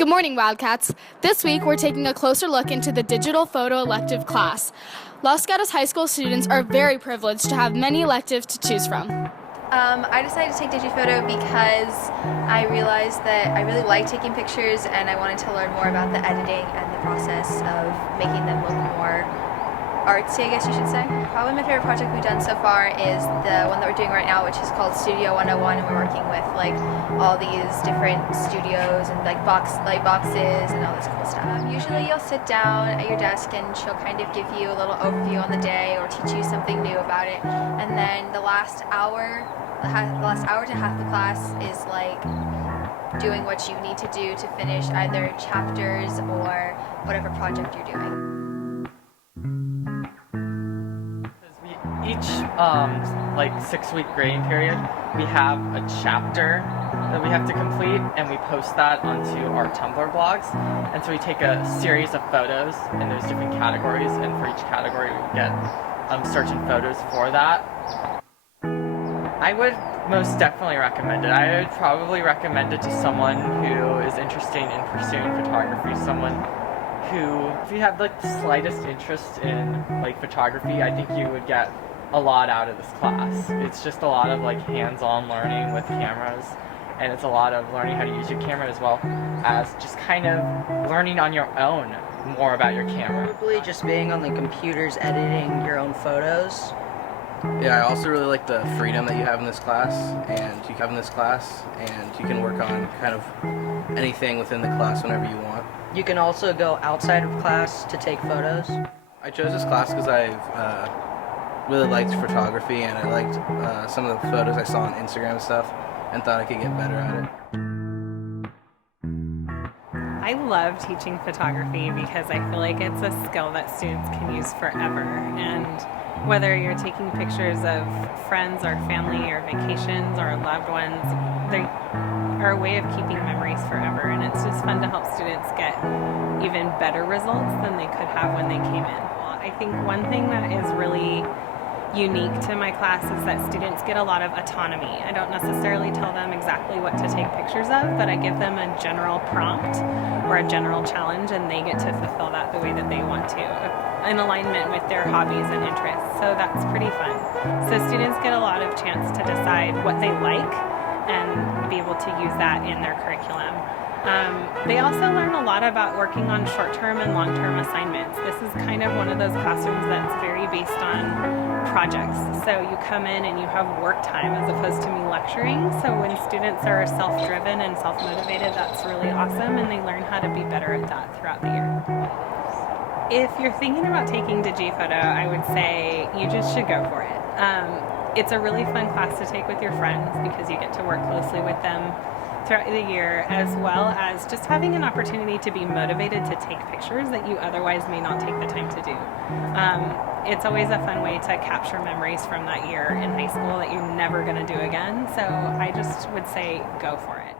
Good morning, Wildcats. This week, we're taking a closer look into the Digital Photo Elective class. Los Gatos High School students are very privileged to have many electives to choose from. I decided to take DigiPhoto because I realized that I really like taking pictures and I wanted to learn more about the editing and the process of making them look more artsy, I guess you should say. Probably my favorite project we've done so far is the one that we're doing right now, which is called Studio 101, and we're working with like all these different studios and like light boxes and all this cool stuff. Usually you'll sit down at your desk and she'll kind of give you a little overview on the day or teach you something new about it, and then the last hour to half the class is like doing what you need to do to finish either chapters or whatever project you're doing. Each like 6-week grading period, we have a chapter that we have to complete, and we post that onto our Tumblr blogs. And so we take a series of photos, and there's different categories, and for each category we get searching photos for that. I would most definitely recommend it. I would probably recommend it to someone who is interested in pursuing photography, someone who, if you have like the slightest interest in like photography, I think you would get a lot out of this class. It's just a lot of like hands-on learning with cameras, and it's a lot of learning how to use your camera as well as just kind of learning on your own more about your camera. Probably just being on the computers editing your own photos. Yeah, I also really like the freedom that you have in this class, and you can work on kind of anything within the class whenever you want. You can also go outside of class to take photos. I chose this class because I've really liked photography, and I liked some of the photos I saw on Instagram and stuff, and thought I could get better at it. I love teaching photography because I feel like it's a skill that students can use forever, and whether you're taking pictures of friends or family or vacations or loved ones, they are a way of keeping memories forever, and it's just fun to help students get even better results than they could have when they came in. I think one thing that is really unique to my class is that students get a lot of autonomy. I don't necessarily tell them exactly what to take pictures of, but I give them a general prompt or a general challenge, and they get to fulfill that the way that they want to, in alignment with their hobbies and interests. So that's pretty fun. So students get a lot of chance to decide what they like and be able to use that in their curriculum. They also learn a lot about working on short-term and long-term assignments. This is kind of one of those classrooms that's very based on projects. So you come in and you have work time as opposed to me lecturing. So when students are self-driven and self-motivated, that's really awesome, and they learn how to be better at that throughout the year. If you're thinking about taking DigiPhoto, I would say you just should go for it. It's a really fun class to take with your friends because you get to work closely with them throughout the year, as well as just having an opportunity to be motivated to take pictures that you otherwise may not take the time to do. It's always a fun way to capture memories from that year in high school that you're never going to do again. So I just would say go for it.